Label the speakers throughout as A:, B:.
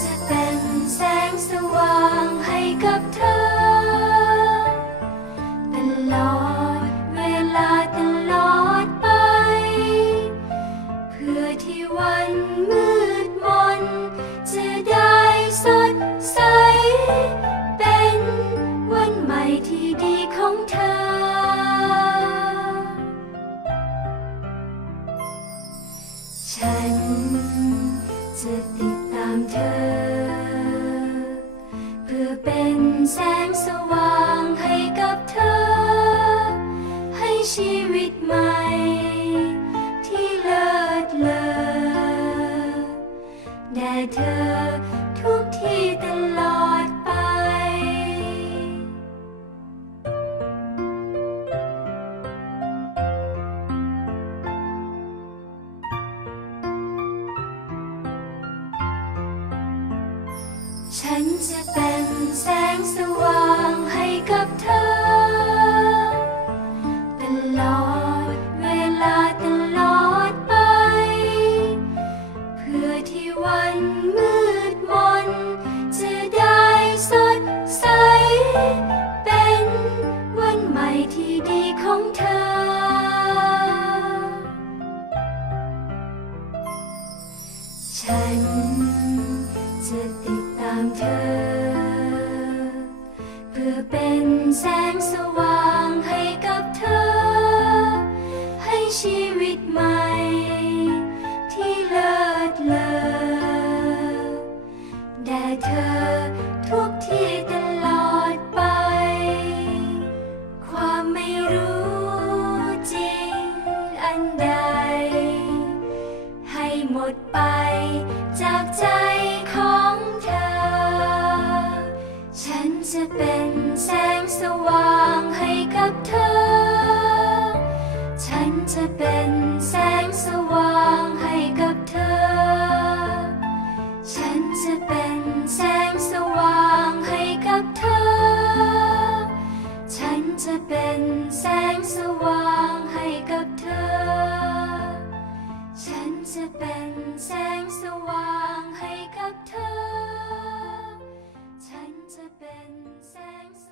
A: จะเป็นแสงสว่างให้กับเธอ ฉันจะเป็นแสงสว่างให้กับเธอ ไม่รู้จริงอันใด ให้หมดไปจากใจของเธอ ฉันจะเป็นแสงสว่างให้กับเธอ ฉันจะเป็น
B: 聲聲。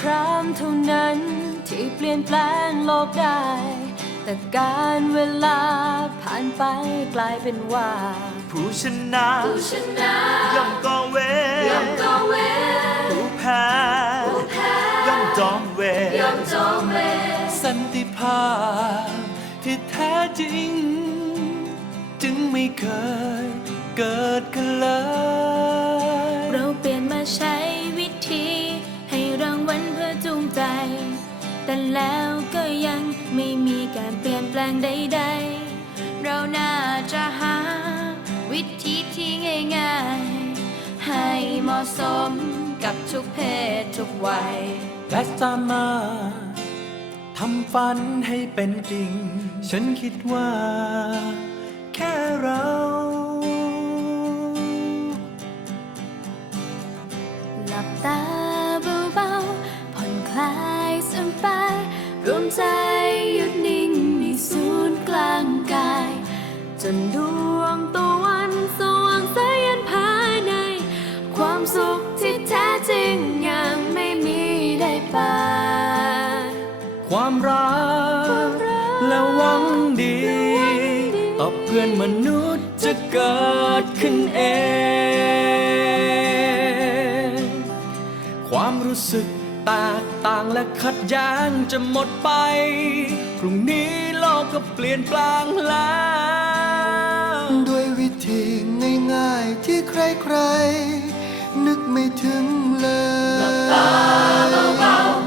B: ครามเท่า
C: นั้นที่เปลี่ยน
D: แปลงโลก
C: ได้ แต่การเวลาผ่านไปกลายเป็นว่า
E: ผู้ชนะ
D: ผู้ชนะ
E: ย่อมก่อเวร
D: ย่อมก็เวร
E: ผู้แพ้ย่อมจองเวร
D: ย่อมจองเวร
E: สันติภาพที่แท้จริง จึงไม่เคยเกิดขึ้นเลย
D: เราเปลี่ยนมาใช้ แต่แล้วก็ยังไม่มีการเปลี่ยนแปลงใดๆ เราน่าจะหา วิธีที่ง่ายๆ ให้เหมาะสมกับทุกเพศทุกวัย
E: และสามารถทำฝันให้เป็นจริง ฉันคิดว่า แค่เรา
D: หลับตา เกิดขึ้น
E: เอง ความรู้สึกแตกต่างและขัดแย้งจะหมดไป พรุ่งนี้โลกก็เปลี่ยนแปลงแล้ว
F: ด้วยวิธีง่ายๆที่ใครๆ นึกไม่ถึงเลย
E: ความ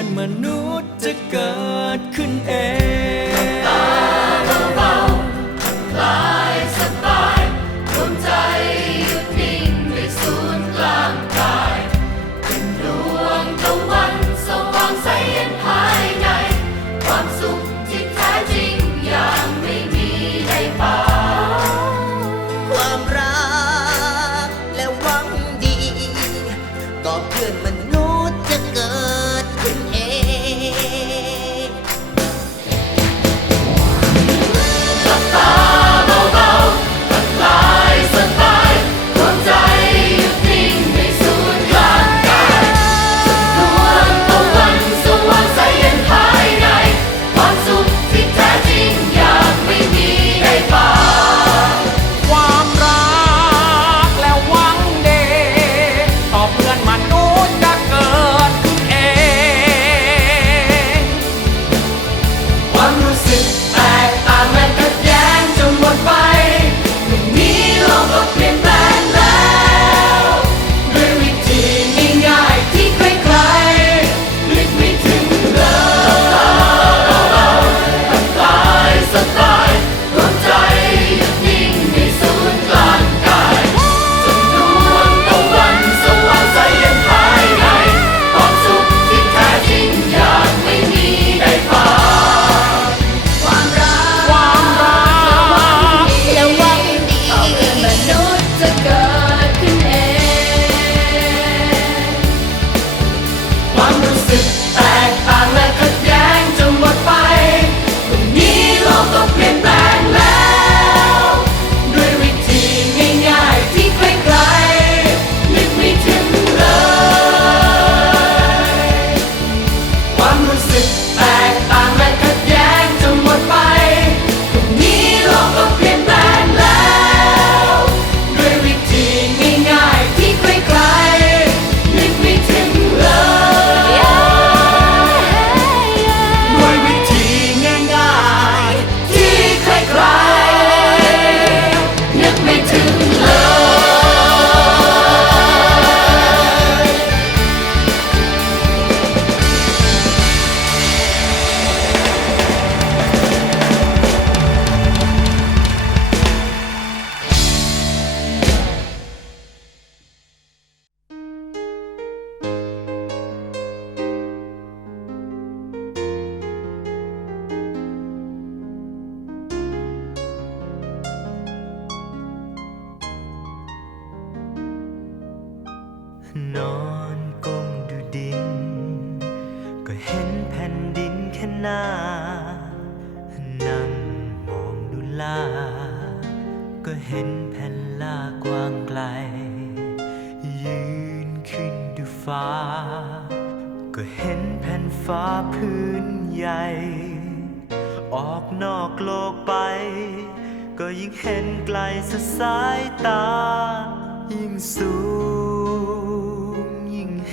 E: อนมนุษย์จะเกิดขึ้นเอง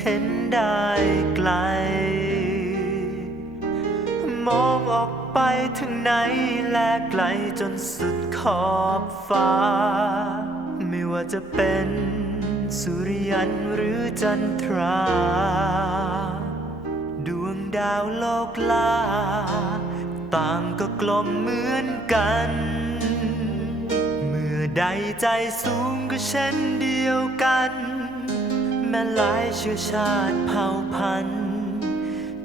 C: ห็นได้ไกล มองออกไปถึงไหนและไกลจนสุดขอบฟ้า ไม่ว่าจะเป็นสุริยันหรือจันทรา ดวงดาวโลกลา ต่างก็กลมเหมือนกัน เมื่อใดใจสูงก็เช่นเดียวกัน แม้หลายเชื้อชาติเผ่าพันธุ์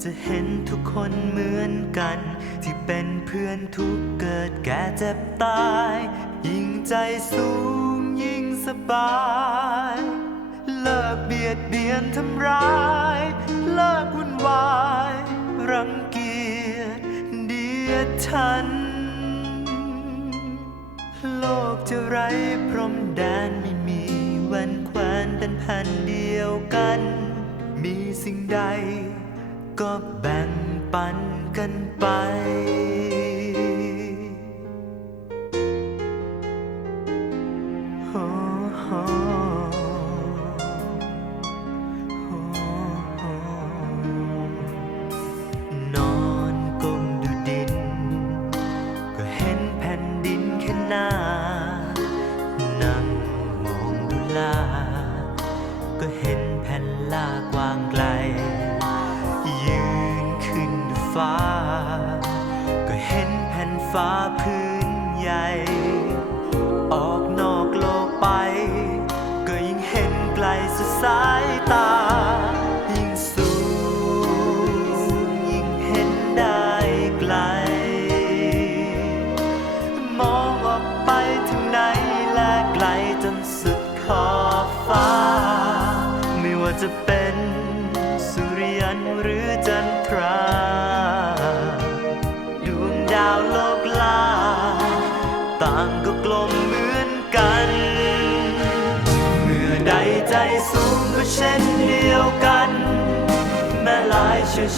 C: จะเห็นทุกคนเหมือนกัน ที่เป็นเพื่อนทุกเกิดแก่เจ็บตาย ยิ่งใจสูงยิ่งสบาย เลิกเบียดเบียนทำร้าย เลิกวุ่นวาย รังเกียจเดียดฉัน โลกจะไร้พรมแดนมี เป็นแผ่นเดียวกัน มีสิ่งใด ก็แบ่งปันกันไป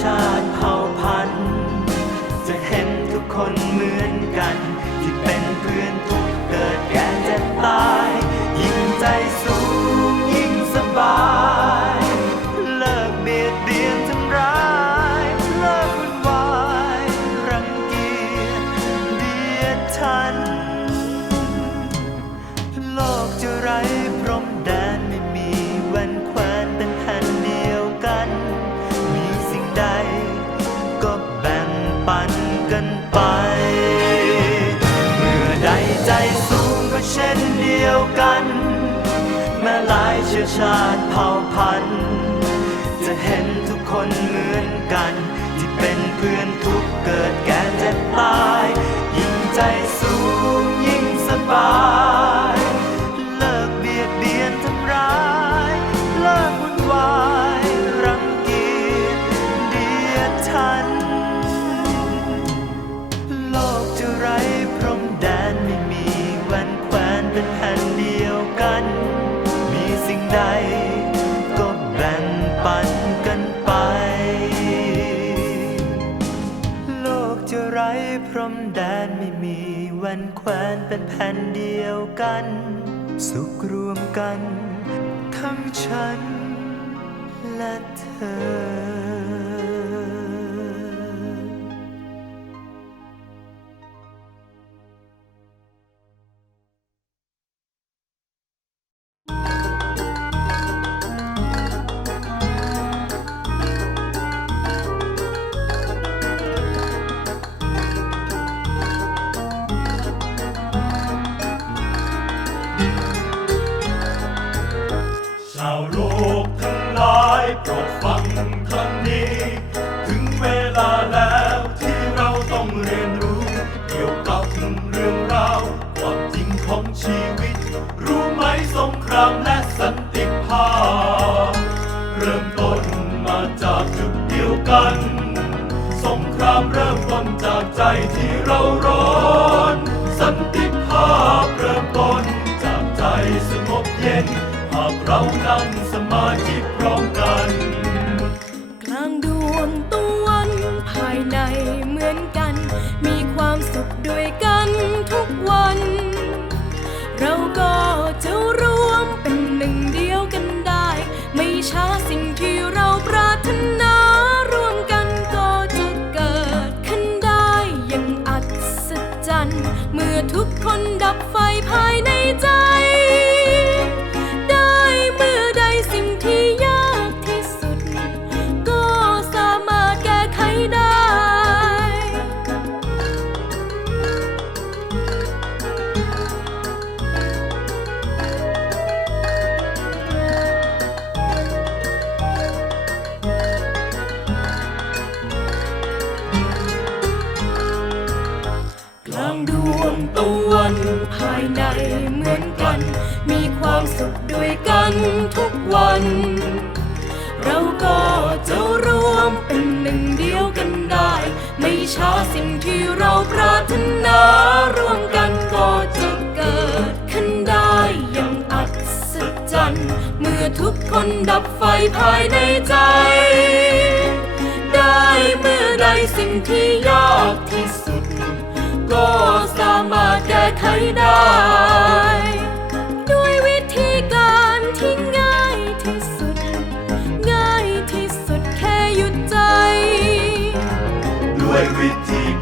C: ชาติเผ่าพันธุ์ จะเห็นทุกคนเหมือน ชาติเผ่าพันธุ์จะเห็นทุกคนเหมือนกัน ที่เป็นเพื่อนทุกเกิดแก่เจ็บตาย ยิ่งใจสูงยิ่งสบาย เป็นแผ่นเดียวกัน สุขรวมกัน ทั้งฉันและเธอ
G: 的柔软。ัน เราก็จะรวมเป็
H: นหนึ่งเดียวกันได้ ไม่ช้าสิ่งที่เราปรารถนารวมกันก็จะเกิดขึ้นได้อย่างอัศจรรย์เมื่อทุกคนดับไฟภายในใจ ได้เมื่อใดสิ่งที่ยากที่สุด ก็สามารถแก้ไขได้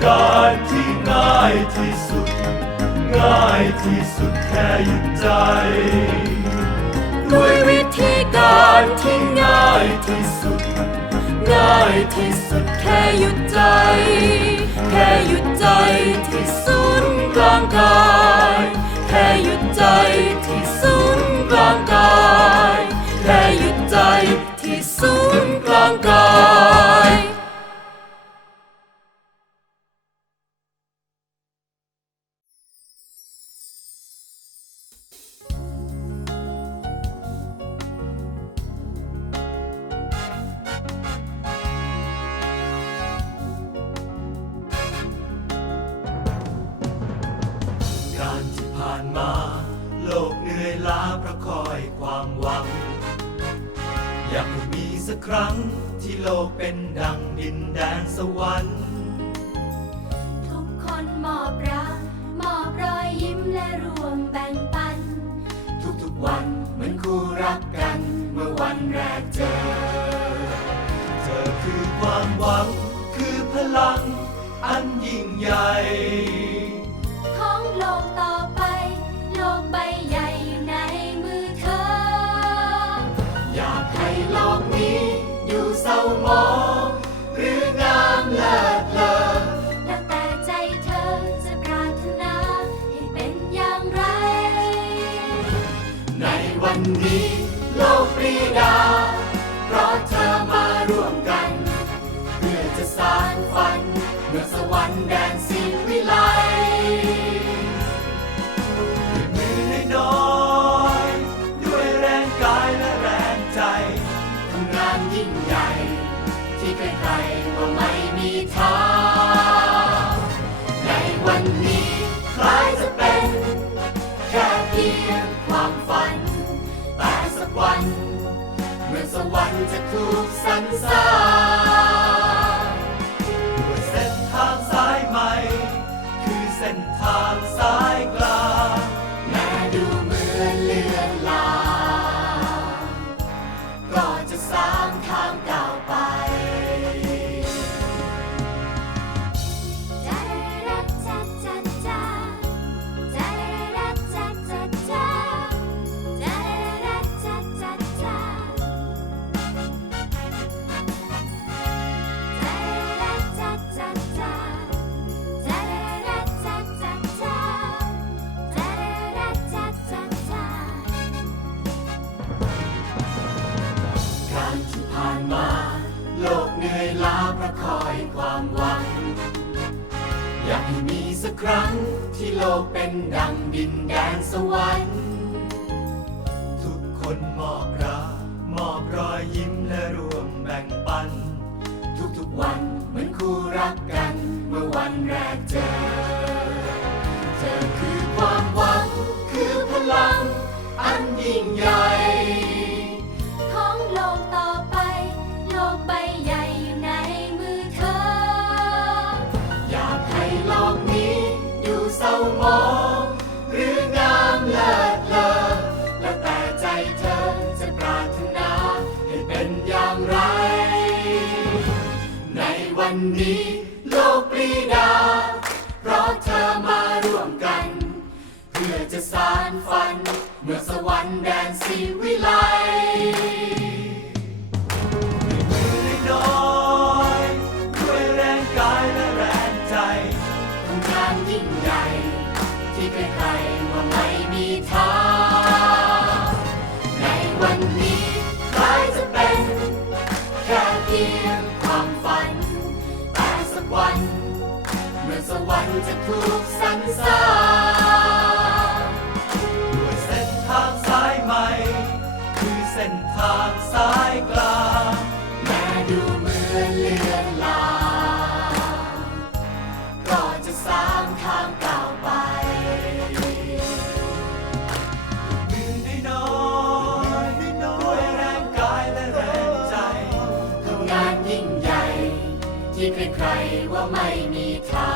H: การที่ง่ายที่สุด ง่ายที่สุดแค่หยุดใจ
G: ด้วยวิธีการที่ง่ายที่สุด ง่ายที่สุดแค่หยุดใจ
H: แค่หยุดใจที่ศูนย์กลางกาย แค่หยุด night. time. ค
G: วามหวัง อยากให้มีสักครั้งที่โลกเป็นดังดินแดนสวรรค์
A: ทุกคนมอบรามอบรอยยิ้มและร่วมแบ่งปัน
G: ทุกๆวันเหมือนคู่รักกันเมื่อวันแรกเจอ เธอคือความหวังคือพลัง อันยิ่งใหญ่
A: นี้
G: โลก
A: ปรี
G: ดา เพราะเธอมาร่วมกัน เพื่อจะสานฝัน เมื่อสวรรค์แดนสีวิไล จะถูกสรรสร้างด้วยเส้นทางสายใหม่ คือเส้นทางสายกลางแม้ดูเหมือนเลือนลางก็จะสร้างทางก้าวไปมือ
H: ได้น้อ
C: ย
H: ด้ว
C: ยแรงกายและแรงใจ
H: ทำงานยิ่งใหญ่ ที่ใครๆว่าไม่มีทาง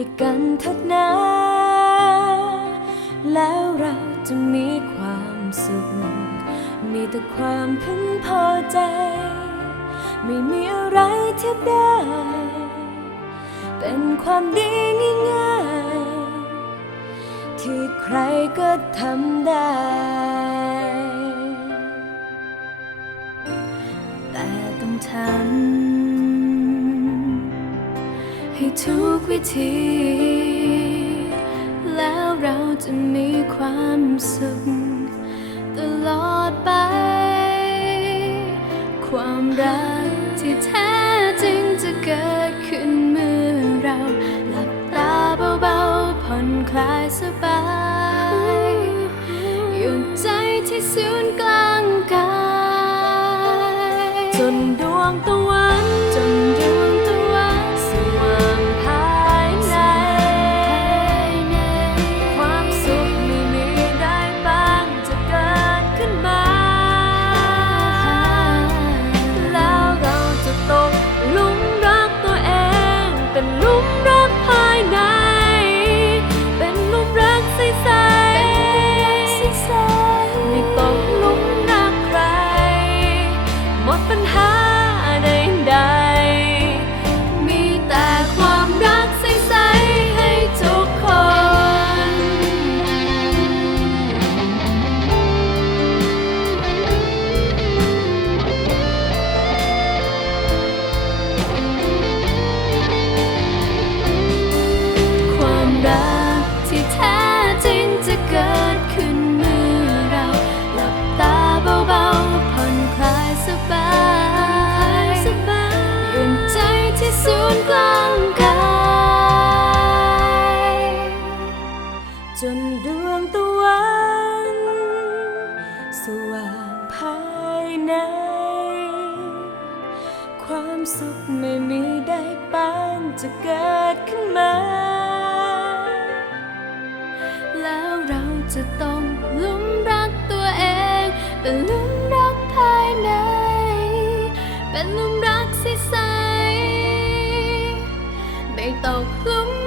B: ให้กันเถิดนะ แล้วเราจะมีความสุข มีแต่ความพึงพอใจ ไม่มีอะไรเทียบได้ เป็นความดีง่ายๆ ที่ใครก็ทำได้ แต่ต้องทำ ทุกวิธี แล้วเราจะมีความสุขตลอดไป ความรักที่แท้จริงจะเกิดขึ้นเมื่อเราหลับตาเบาๆผ่อนคลายสบายหยุดใจที่ศูนย์กลาง ความสุขไม่มีได้ปานจะเกิดขึ้นมา แล้วเราจะต้องลุมรักตัวเอง เป็นลุมรักภายใน เป็นลุมรักใสๆ
H: ตกหลุม